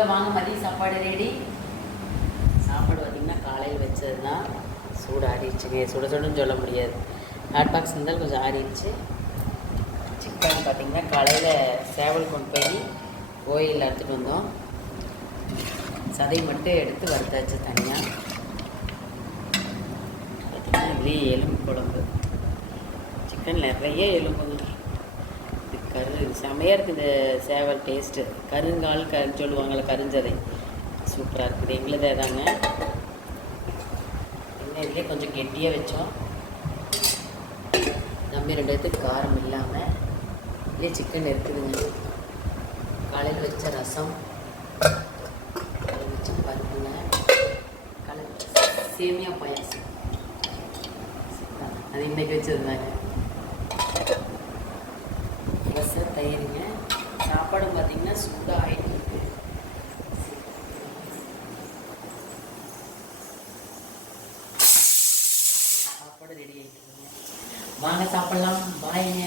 அதுக்குள்ளே வாங்க மதிய சாப்பாடு ரெடி. சாப்பாடு பார்த்திங்கன்னா காலையில் வச்சது தான், சூடு ஆறிடுச்சுங்க. சுட சுடுன்னு சொல்ல முடியாது, ஹாட் பாக்ஸ் இருந்தாலும் கொஞ்சம் ஆறிடுச்சு. சிக்கன் பார்த்திங்கன்னா காலையில் சேவல் கொண்டு போய் கோயிலில் எடுத்துகிட்டு வந்தோம். சதை மட்டும் எடுத்து வறுத்தாச்சு தனியாக. பார்த்திங்கன்னா இதுலேயே எலும்பு குழம்பு, சிக்கன் நிறைய எலும்புங்க. இது செமையாக இருக்குது சேவல் டேஸ்ட்டு. கருன்னு சொல்லுவாங்கள்ல, கருஞ்சதை சூப்பராக இருக்குது. எங்களுதே தாங்க. இன்னும் இதுலேயே கொஞ்சம் கெட்டியாக வச்சோம். நம்ம 2 பேர்த்துக்கு காரம் இல்லாமல் இதுலேயே சிக்கன் இருக்குதுங்க. காலையில் வச்ச ரசம், வச்ச பருப்புங்க, சேமியா பாயாசம், அது இன்றைக்கி வச்சுருந்தாங்க. ரசம், தயிருங்க. சாப்பாடு பார்த்திங்கன்னா சூடாக ஆகிட்டு இருக்கு. சாப்பாடு ரெடி ஆகிட்டுருக்குங்க. வாங்க சாப்பிட்லாம். பாய்ங்க.